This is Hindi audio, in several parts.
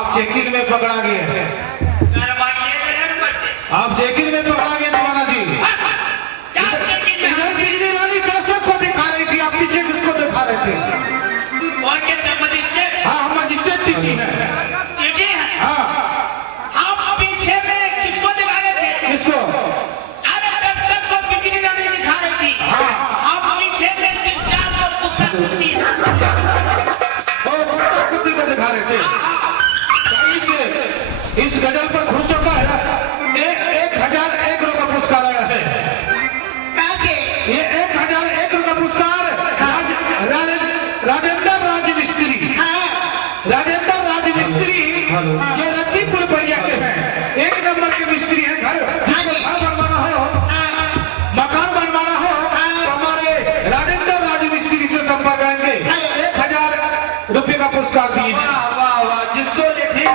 आप चेकिंग में पकड़ा गए, आप चेकिंग में पकड़ा गए दीवाना जी। इधर बिजली वाली दर्शक को दिखा रही थी, आप पीछे किसको दिखा रहे थे? हाँ, हम मजिस्ट्रेट टीटी है। हाँ, हम पीछे में किसको दिखा रहे थे? किसको? अरे दर्शक को बिजली वाली दिखा रही थी। हाँ, हम पीछे में किरचान और कुत्ता कुत्ती वो कुत्ता कुत्ती को दिखा रहे थे। इस गजल पर खुश होता है 1,001 रुपया पुरस्कार आया है। ये 1,001 रुपया पुरस्कार राजेंद्र राज मिस्त्री, राजेंद्र राज मिस्त्री जो रत्तीपुर बलिया के हैं, 1 नंबर के मिस्त्री हैं। घर बनवाना हो, मकान बनवाना हो तो हमारे राजेंद्र राज मिस्त्री से संपर्क करेंगे। 1,000 रुपये का पुरस्कार दिए। वाह वाह, जिसको देखे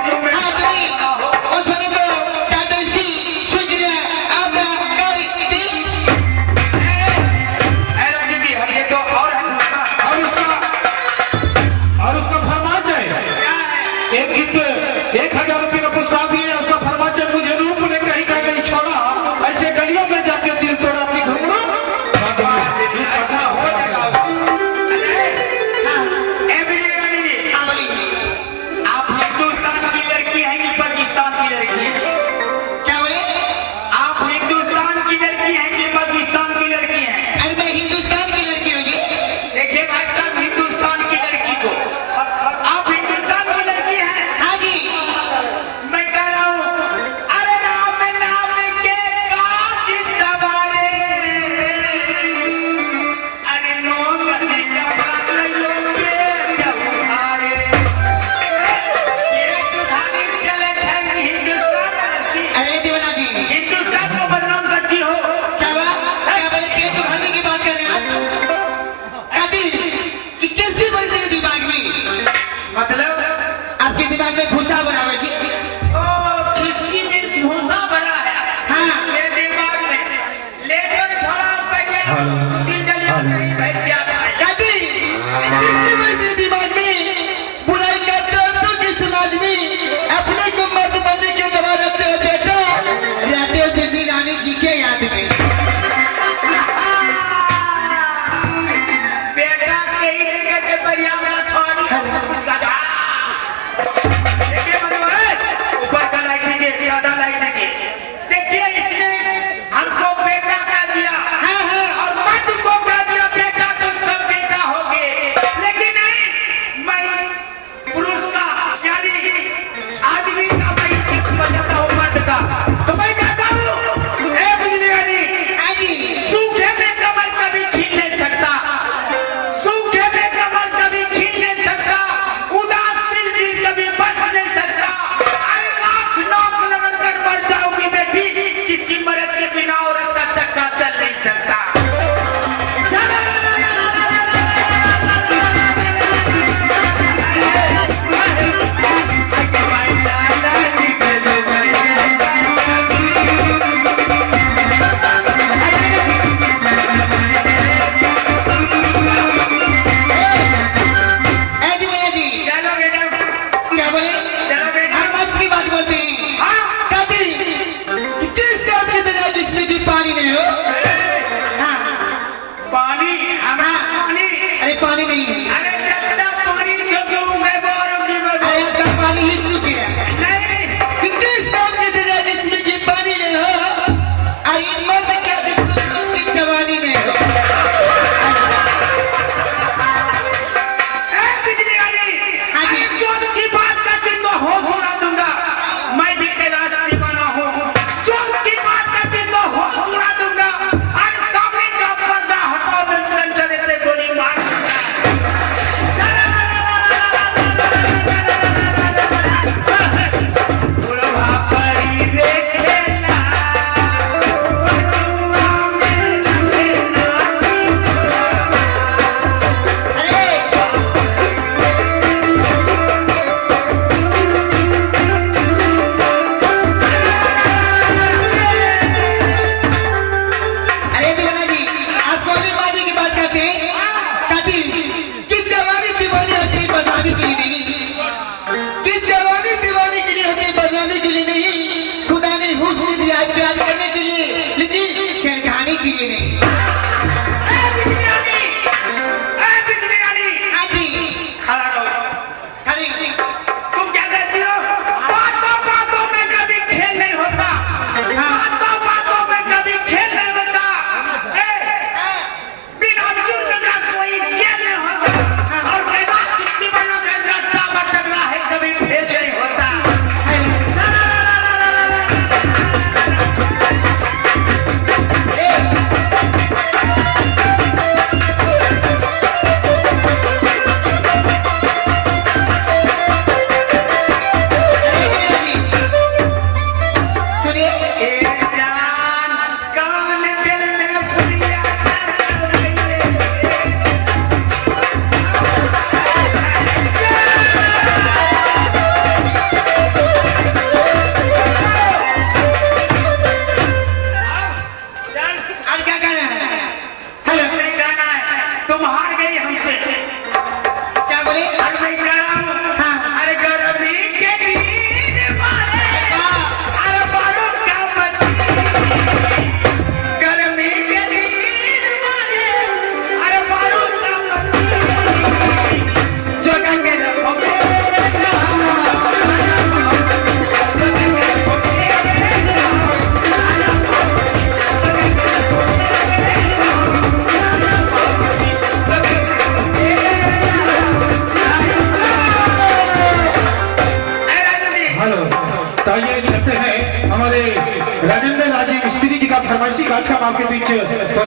एक गीत 1,000 तो आइए चलते हैं हमारे राजेंद्र राजी मिस्त्री जी का फरमाइशी का अच्छा आपके बीच